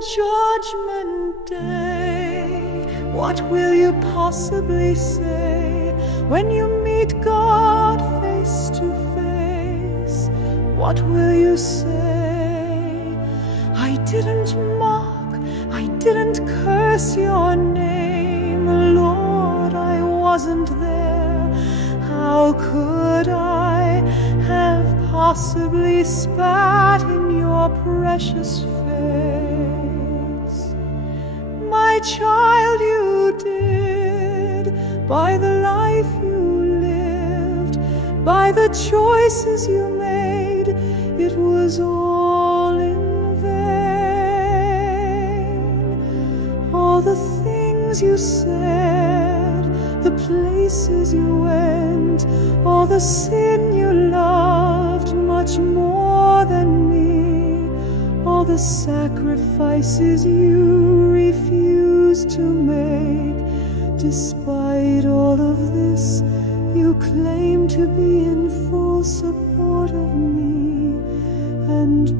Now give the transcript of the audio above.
judgment day, what will you possibly say when you meet God face to face? What will you say? I didn't mock, I didn't curse your name, Lord, I wasn't there. How could I have possibly spat in your precious face? My child, you did, by the life you lived, by the choices you made, it was all in vain. All the things you said, the places you went, all the sin you loved much more than me, all the sacrifices you refused to make. Despite all of this, you claim to be in full support of me, and